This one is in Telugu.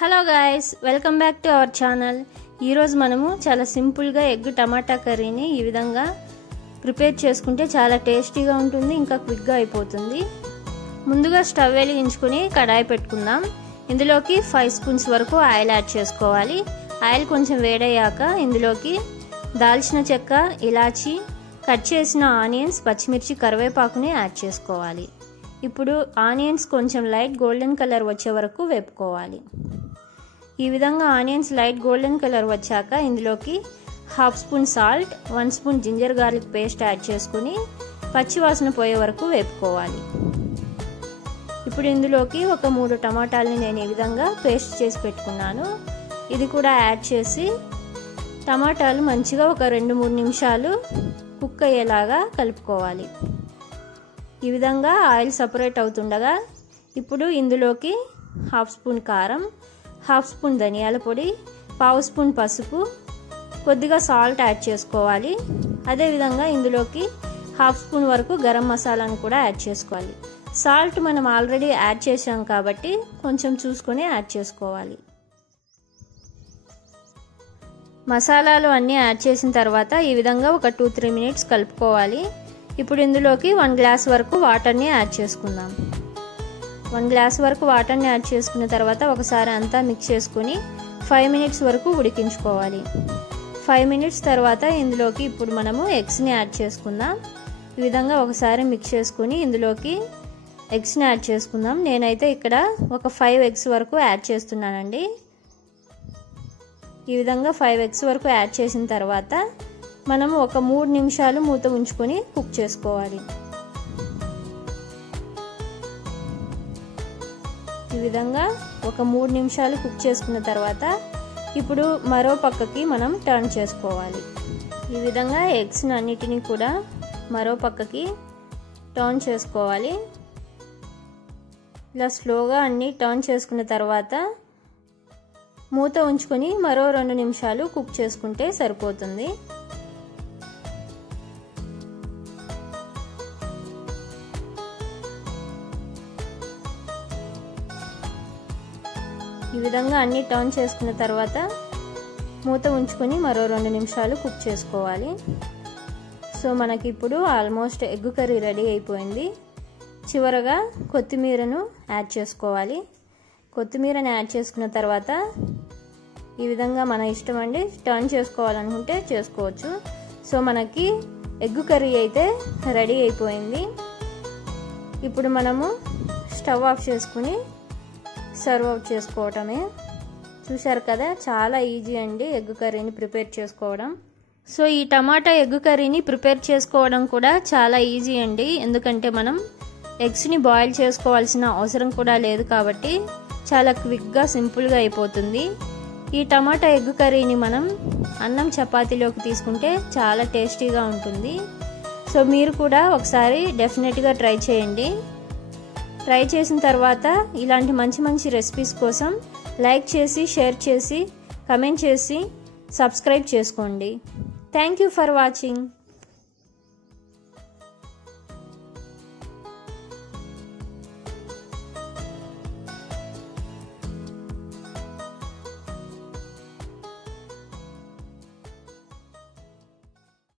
Hello guys, welcome back to our channel. ఈరోజు మనము చాలా సింపుల్గా ఎగ్ టమాటా కర్రీని ఈ విధంగా ప్రిపేర్ చేసుకుంటే చాలా టేస్టీగా ఉంటుంది, ఇంకా క్విక్గా అయిపోతుంది. ముందుగా స్టవ్ వెలిగించుకుని కడాయి పెట్టుకుందాం. ఇందులోకి 5 స్పూన్స్ వరకు ఆయిల్ యాడ్ చేసుకోవాలి. ఆయిల్ కొంచెం వేడయ్యాక ఇందులోకి దాల్చిన చెక్క, ఇలాచి, కట్ చేసిన ఆనియన్స్, పచ్చిమిర్చి, కరివేపాకుని యాడ్ చేసుకోవాలి. ఇప్పుడు ఆనియన్స్ కొంచెం లైట్ గోల్డెన్ కలర్ వచ్చే వరకు వేపుకోవాలి. ఈ విధంగా ఆనియన్స్ లైట్ గోల్డెన్ కలర్ వచ్చాక ఇందులోకి 1/2 spoon salt, 1 spoon ginger garlic paste add చేసుకుని పచ్చివాసన పోయే వరకు వేపుకోవాలి. ఇప్పుడు ఇందులోకి ఒక 3 టమాటాలని నేను ఈ విధంగా పేస్ట్ చేసి పెట్టుకున్నాను. ఇది కూడా యాడ్ చేసి టమాటాలు మంచిగా ఒక 2-3 నిమిషాలు కుక్ అయ్యేలాగా కలుపుకోవాలి. ఈ విధంగా ఆయిల్ సపరేట్ అవుతుండగా ఇప్పుడు ఇందులోకి 1/2 స్పూన్ కారం, 1/2 స్పూన్ ధనియాల పొడి, 1/2 స్పూన్ పసుపు, కొద్దిగా సాల్ట్ యాడ్ చేసుకోవాలి. అదేవిధంగా ఇందులోకి 1/2 స్పూన్ వరకు గరం మసాలాను కూడా యాడ్ చేసుకోవాలి. సాల్ట్ మనం ఆల్రెడీ యాడ్ చేసాం కాబట్టి కొంచెం చూసుకొని యాడ్ చేసుకోవాలి. మసాలాలు అన్నీ యాడ్ చేసిన తర్వాత ఈ విధంగా ఒక 2-3 మినిట్స్ కలుపుకోవాలి. ఇప్పుడు ఇందులోకి 1 గ్లాస్ వరకు వాటర్ని యాడ్ చేసుకుందాం. 1 గ్లాస్ వరకు వాటర్ని యాడ్ చేసుకున్న తర్వాత ఒకసారి అంతా మిక్స్ చేసుకుని 5 మినిట్స్ వరకు ఉడికించుకోవాలి. 5 మినిట్స్ తర్వాత ఇందులోకి ఇప్పుడు మనము ఎగ్స్ని యాడ్ చేసుకుందాం. ఈ విధంగా ఒకసారి మిక్స్ చేసుకుని ఇందులోకి ఎగ్స్ని యాడ్ చేసుకుందాం. నేనైతే ఇక్కడ ఒక 5 ఎగ్స్ వరకు యాడ్ చేస్తున్నానండి. ఈ విధంగా 5 ఎగ్స్ వరకు యాడ్ చేసిన తర్వాత మనము ఒక 3 నిమిషాలు మూత ఉంచుకొని కుక్ చేసుకోవాలి. ఈ విధంగా ఒక 3 నిమిషాలు కుక్ చేసుకున్న తర్వాత ఇప్పుడు మరో పక్కకి మనం టర్న్ చేసుకోవాలి. ఈ విధంగా ఎగ్స్ అన్నిటినీ కూడా మరో పక్కకి టర్న్ చేసుకోవాలి. ఇలా స్లోగా అన్ని టర్న్ చేసుకున్న తర్వాత మూత ఉంచుకొని మరో 2 నిమిషాలు కుక్ చేసుకుంటే సరిపోతుంది. ఈ విధంగా అన్ని టర్న్ చేసుకున్న తర్వాత మూత ఉంచుకొని మరో 2 నిమిషాలు కుక్ చేసుకోవాలి. సో మనకి ఇప్పుడు ఆల్మోస్ట్ ఎగ్ కర్రీ రెడీ అయిపోయింది. చివరగా కొత్తిమీరను యాడ్ చేసుకోవాలి. కొత్తిమీరని యాడ్ చేసుకున్న తర్వాత ఈ విధంగా మన ఇష్టం అండి, టర్న్ చేసుకోవాలనుకుంటే చేసుకోవచ్చు. సో మనకి ఎగ్ కర్రీ అయితే రెడీ అయిపోయింది. ఇప్పుడు మనము స్టవ్ ఆఫ్ చేసుకుని సర్వ్ అవుట్ చేసుకోవటమే. చూశారు కదా, చాలా ఈజీ అండి ఎగ్ కర్రీని ప్రిపేర్ చేసుకోవడం. సో ఈ టమాటా ఎగ్ కర్రీని ప్రిపేర్ చేసుకోవడం కూడా చాలా ఈజీ అండి, ఎందుకంటే మనం ఎగ్స్ని బాయిల్ చేసుకోవాల్సిన అవసరం కూడా లేదు కాబట్టి చాలా క్విక్గా సింపుల్గా అయిపోతుంది. ఈ టమాటా ఎగ్ కర్రీని మనం అన్నం చపాతీలోకి తీసుకుంటే చాలా టేస్టీగా ఉంటుంది. సో మీరు కూడా ఒకసారి డెఫినెట్గా ట్రై చేయండి. ట్రై చేసిన తర్వాత ఇలాంటి మంచి మంచి రెసిపీస్ కోసం లైక్ చేసి, షేర్ చేసి, కమెంట్ చేసి, సబ్స్క్రైబ్ చేసుకోండి. Thank you for watching.